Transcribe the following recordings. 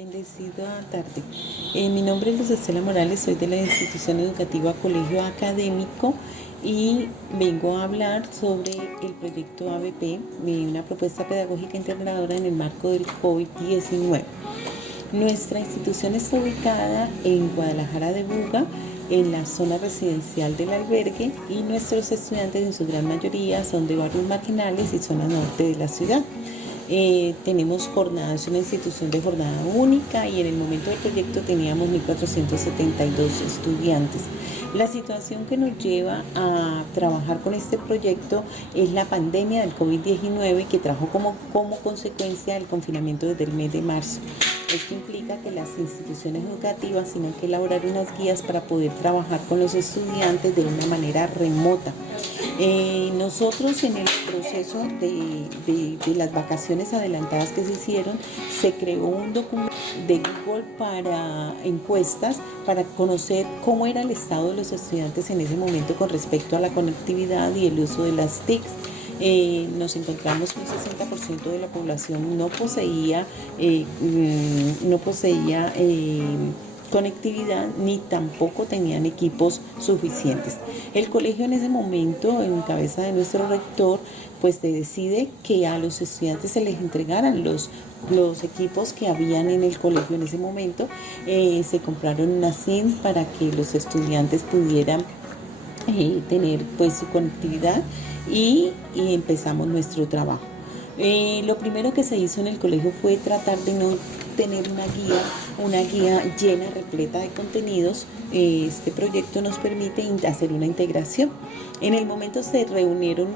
Bendecida tarde. Mi nombre es Luz Estela Morales, soy de la institución educativa Colegio Académico y vengo a hablar sobre el proyecto ABP, una propuesta pedagógica integradora en el marco del COVID-19. Nuestra institución está ubicada en Guadalajara de Buga, en la zona residencial del albergue, y nuestros estudiantes en su gran mayoría son de barrios marginales y zona norte de la ciudad. Tenemos jornadas, una institución de jornada única, y en el momento del proyecto teníamos 1.472 estudiantes. La situación que nos lleva a trabajar con este proyecto es la pandemia del COVID-19, que trajo como consecuencia el confinamiento desde el mes de marzo. Esto implica que las instituciones educativas tienen que elaborar unas guías para poder trabajar con los estudiantes de una manera remota. Nosotros, en el proceso de las vacaciones adelantadas que se hicieron, se creó un documento de Google para encuestas para conocer cómo era el estado de los estudiantes en ese momento con respecto a la conectividad y el uso de las TICs. Nos encontramos que un 60% de la población no poseía conectividad, ni tampoco tenían equipos suficientes. El colegio en ese momento, en cabeza de nuestro rector, pues decide que a los estudiantes se les entregaran los equipos que habían en el colegio en ese momento. Se compraron unas SIM para que los estudiantes pudieran tener pues su conectividad, y empezamos nuestro trabajo. Lo primero que se hizo en el colegio fue tratar de no tener una guía llena, repleta de contenidos. Este proyecto nos permite hacer una integración. En el momento se reunieron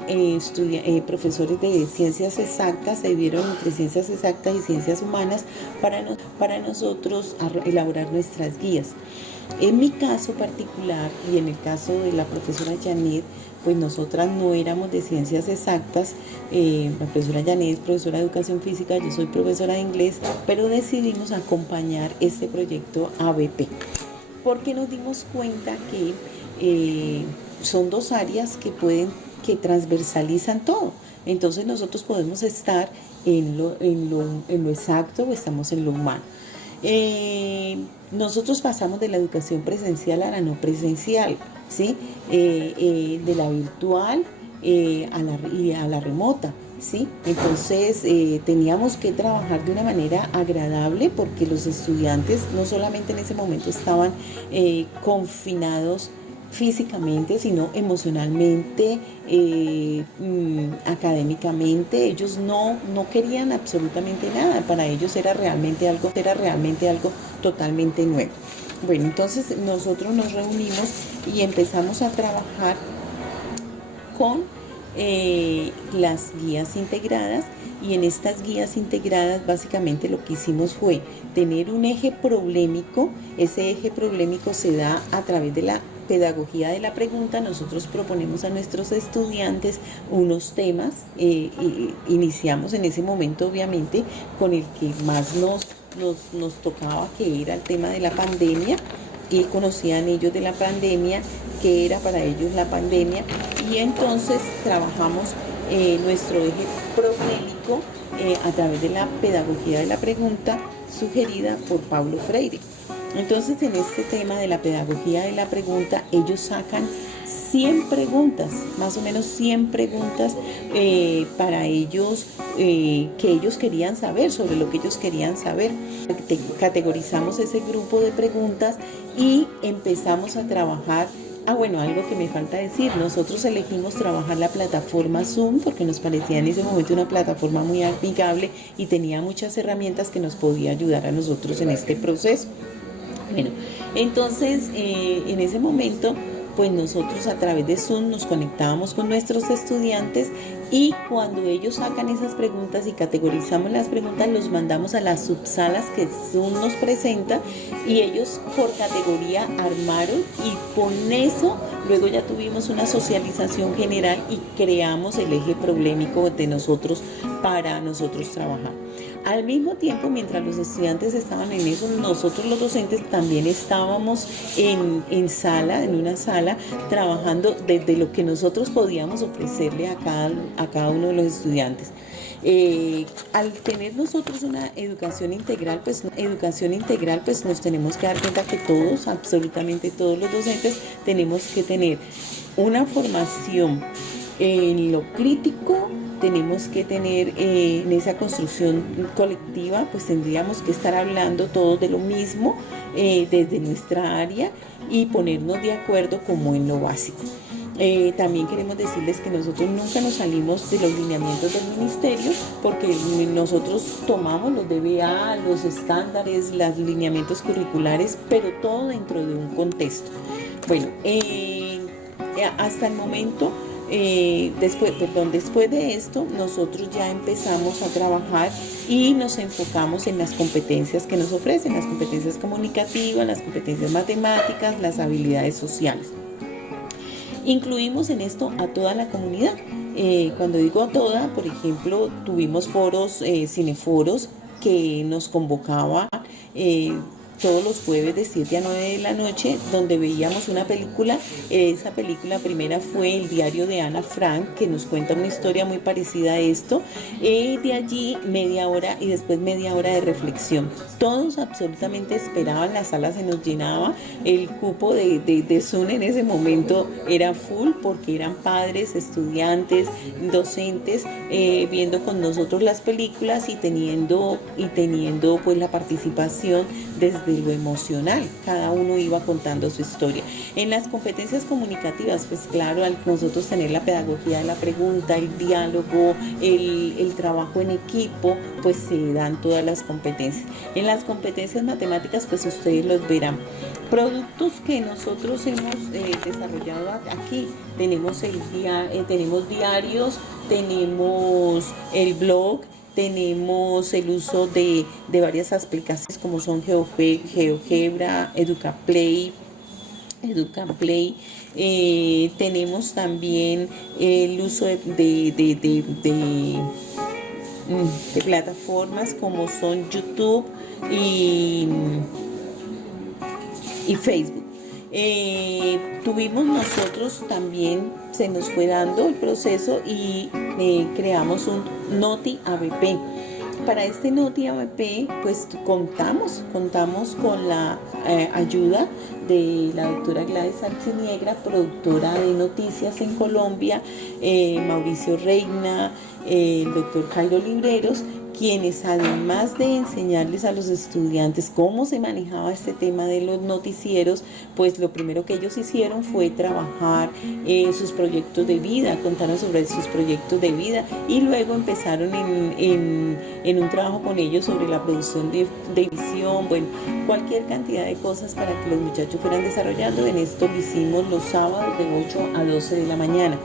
profesores de ciencias exactas, se dividieron entre ciencias exactas y ciencias humanas para nosotros elaborar nuestras guías. En mi caso particular y en el caso de la profesora Janet, pues nosotras no éramos de ciencias exactas. La profesora Janet es profesora de educación física, yo soy profesora de inglés, pero decidimos acompañar este proyecto ABP porque nos dimos cuenta que son dos áreas que transversalizan todo. Entonces nosotros podemos estar en lo exacto o estamos en lo humano. Nosotros pasamos de la educación presencial a la no presencial, ¿sí? De la virtual a la remota, ¿sí? Entonces teníamos que trabajar de una manera agradable, porque los estudiantes no solamente en ese momento estaban confinados físicamente, sino emocionalmente, académicamente. Ellos no querían absolutamente nada. Para ellos era realmente algo totalmente nuevo. Bueno, entonces nosotros nos reunimos y empezamos a trabajar con las guías integradas, y en estas guías integradas básicamente lo que hicimos fue tener un eje problemático. Ese eje problemático se da a través de la pedagogía de la pregunta. Nosotros proponemos a nuestros estudiantes unos temas. Iniciamos en ese momento obviamente con el que más nos tocaba, que era el tema de la pandemia. ¿Qué conocían ellos de la pandemia? ¿Qué era para ellos la pandemia? Y entonces trabajamos nuestro eje problemático a través de la pedagogía de la pregunta sugerida por Paulo Freire. Entonces, en este tema de la pedagogía de la pregunta, ellos sacan 100 preguntas, más o menos 100 preguntas para ellos, que ellos querían saber, sobre lo que ellos querían saber. Categorizamos ese grupo de preguntas y empezamos a trabajar. Bueno, algo que me falta decir, nosotros elegimos trabajar la plataforma Zoom porque nos parecía en ese momento una plataforma muy amigable y tenía muchas herramientas que nos podía ayudar a nosotros en este proceso. Bueno, entonces en ese momento pues nosotros a través de Zoom nos conectábamos con nuestros estudiantes, y cuando ellos sacan esas preguntas y categorizamos las preguntas, los mandamos a las subsalas que Zoom nos presenta, y ellos por categoría armaron, y con eso luego ya tuvimos una socialización general y creamos el eje problemático de nosotros para nosotros trabajar. Al mismo tiempo, mientras los estudiantes estaban en eso, nosotros los docentes también estábamos en una sala, trabajando desde lo que nosotros podíamos ofrecerle a cada uno de los estudiantes. Al tener nosotros una educación integral, pues nos tenemos que dar cuenta que todos, absolutamente todos los docentes, tenemos que tener una formación en lo crítico, tenemos que tener en esa construcción colectiva, pues tendríamos que estar hablando todos de lo mismo desde nuestra área y ponernos de acuerdo como en lo básico. También queremos decirles que nosotros nunca nos salimos de los lineamientos del ministerio, porque nosotros tomamos los DBA, los estándares, los lineamientos curriculares, pero todo dentro de un contexto. Bueno, hasta el momento, después de esto, nosotros ya empezamos a trabajar y nos enfocamos en las competencias que nos ofrecen, las competencias comunicativas, las competencias matemáticas, las habilidades sociales. Incluimos en esto a toda la comunidad. Cuando digo a toda, por ejemplo, tuvimos foros, cineforos, que nos convocaba todos los jueves de 7 a 9 de la noche, donde veíamos una película. Esa película primera fue El diario de Ana Frank, que nos cuenta una historia muy parecida a esto. De allí media hora y después media hora de reflexión. Todos absolutamente esperaban, la sala se nos llenaba, el cupo de Zoom en ese momento era full, porque eran padres, estudiantes, docentes, viendo con nosotros las películas y teniendo pues la participación desde lo emocional. Cada uno iba contando su historia. En las competencias comunicativas, pues claro, al nosotros tener la pedagogía de la pregunta, el diálogo, el trabajo en equipo, pues se dan todas las competencias. En las competencias matemáticas, pues ustedes los verán. Productos que nosotros hemos desarrollado aquí, tenemos tenemos diarios, tenemos el blog, tenemos el uso de varias aplicaciones como son GeoGebra, EducaPlay. Tenemos también el uso de plataformas como son YouTube y Facebook. Tuvimos nosotros también, se nos fue dando el proceso y creamos un Noti ABP. Para este Noti ABP, pues contamos con la ayuda de la doctora Gladys Arciniegra, productora de noticias en Colombia, Mauricio Reina, el doctor Jairo Libreros, quienes además de enseñarles a los estudiantes cómo se manejaba este tema de los noticieros, pues lo primero que ellos hicieron fue trabajar sus proyectos de vida, contaron sobre sus proyectos de vida y luego empezaron en un trabajo con ellos sobre la producción de visión, bueno, cualquier cantidad de cosas para que los muchachos fueran desarrollando. En esto lo hicimos los sábados de 8 a 12 de la mañana.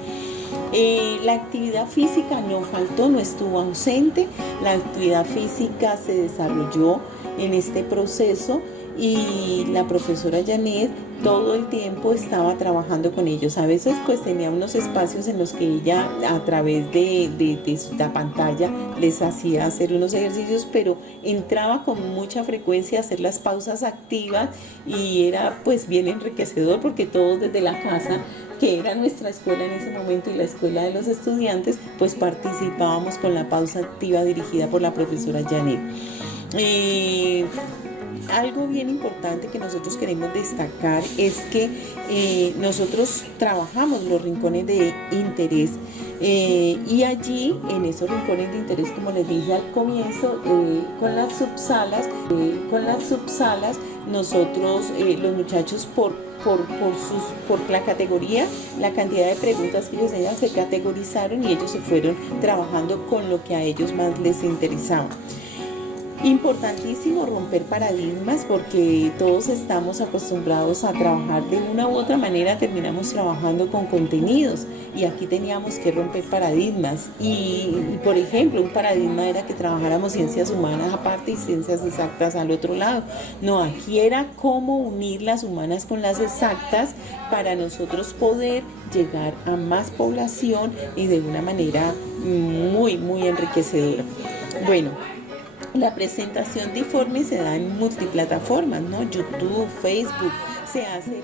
La actividad física no faltó, no estuvo ausente. La actividad física se desarrolló en este proceso y la profesora Janet todo el tiempo estaba trabajando con ellos. A veces pues tenía unos espacios en los que ella a través de la pantalla les hacía hacer unos ejercicios, pero entraba con mucha frecuencia a hacer las pausas activas y era pues bien enriquecedor, porque todos desde la casa, que era nuestra escuela en ese momento y la escuela de los estudiantes, pues participábamos con la pausa activa dirigida por la profesora Janet. Algo bien importante que nosotros queremos destacar es que nosotros trabajamos los rincones de interés y allí en esos rincones de interés, como les dije al comienzo, con las subsalas nosotros los muchachos por la categoría, la cantidad de preguntas que ellos tenían, se categorizaron y ellos se fueron trabajando con lo que a ellos más les interesaba. Importantísimo romper paradigmas, porque todos estamos acostumbrados a trabajar de una u otra manera, terminamos trabajando con contenidos y aquí teníamos que romper paradigmas y por ejemplo, un paradigma era que trabajáramos ciencias humanas aparte y ciencias exactas al otro lado. No, aquí era cómo unir las humanas con las exactas para nosotros poder llegar a más población y de una manera muy, muy enriquecedora. Bueno, la presentación de informes se da en multiplataformas, ¿no? YouTube, Facebook, se hace